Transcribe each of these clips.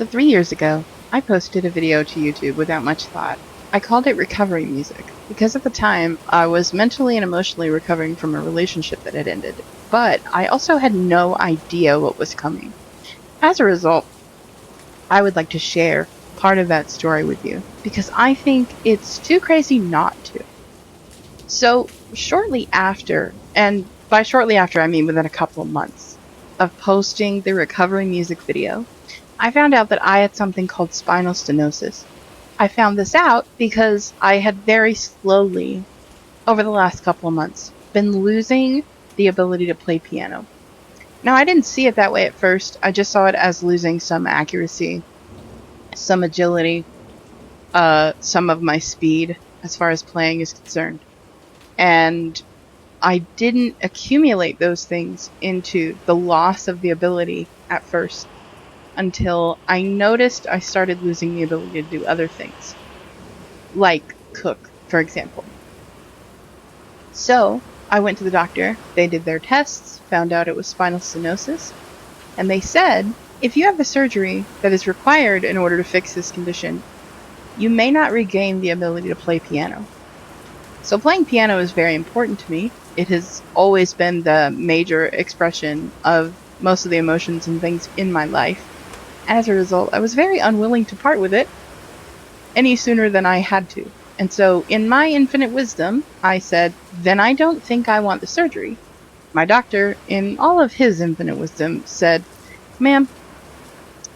So 3 years ago, I posted a video to YouTube without much thought. I called it Recovery Music because at the time I was mentally and emotionally recovering from a relationship that had ended, but I also had no idea what was coming. As a result, I would like to share part of that story with you because I think it's too crazy not to. So, shortly after, and by shortly after I mean within a couple of months of posting the Recovery Music video, I found out that I had something called spinal stenosis. I found this out because I had very slowly, over the last couple of months, been losing the ability to play piano. Now, I didn't see it that way at first. I just saw it as losing some accuracy, some agility, some of my speed as far as playing is concerned. And I didn't accumulate those things into the loss of the ability at first until I noticed I started losing the ability to do other things, like cook, for example. So I went to the doctor, they did their tests, found out it was spinal stenosis, and they said, if you have the surgery that is required in order to fix this condition, you may not regain the ability to play piano. So playing piano is very important to me. It has always been the major expression of most of the emotions and things in my life. As a result, I was very unwilling to part with it any sooner than I had to. And so, in my infinite wisdom, I said, then I don't think I want the surgery. My doctor, in all of his infinite wisdom, said, ma'am,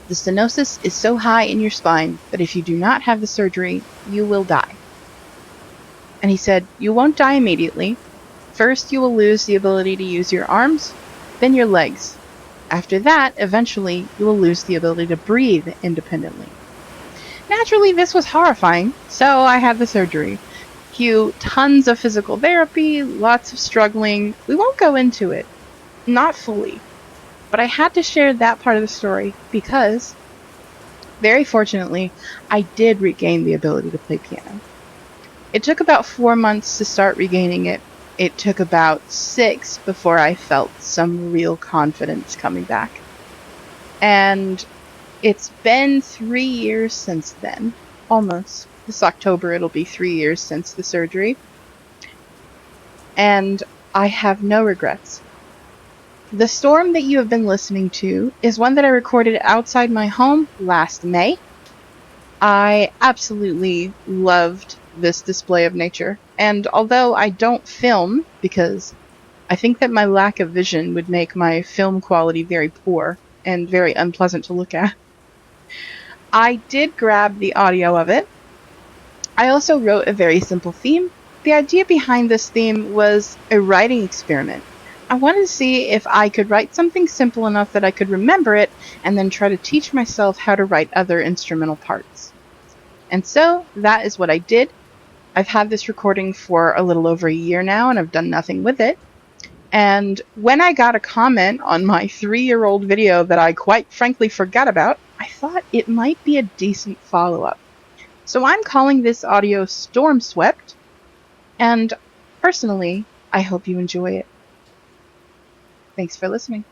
the stenosis is so high in your spine that if you do not have the surgery, you will die. And he said, you won't die immediately. First, you will lose the ability to use your arms, then your legs. After that, eventually, you will lose the ability to breathe independently. Naturally, this was horrifying, so I had the surgery. Cue tons of physical therapy, lots of struggling. We won't go into it. Not fully. But I had to share that part of the story because, very fortunately, I did regain the ability to play piano. It took about 4 months to start regaining it. It took about 6 before I felt some real confidence coming back. And it's been 3 years since then. Almost. This October it'll be 3 years since the surgery. And I have no regrets. The storm that you have been listening to is one that I recorded outside my home last May. I absolutely loved this display of nature. And although I don't film, because I think that my lack of vision would make my film quality very poor and very unpleasant to look at, I did grab the audio of it. I also wrote a very simple theme. The idea behind this theme was a writing experiment. I wanted to see if I could write something simple enough that I could remember it and then try to teach myself how to write other instrumental parts. And so that is what I did. I've had this recording for a little over a year now and I've done nothing with it. And when I got a comment on my 3-year-old video that I quite frankly forgot about, I thought it might be a decent follow-up. So I'm calling this audio Storm Swept, and personally, I hope you enjoy it. Thanks for listening.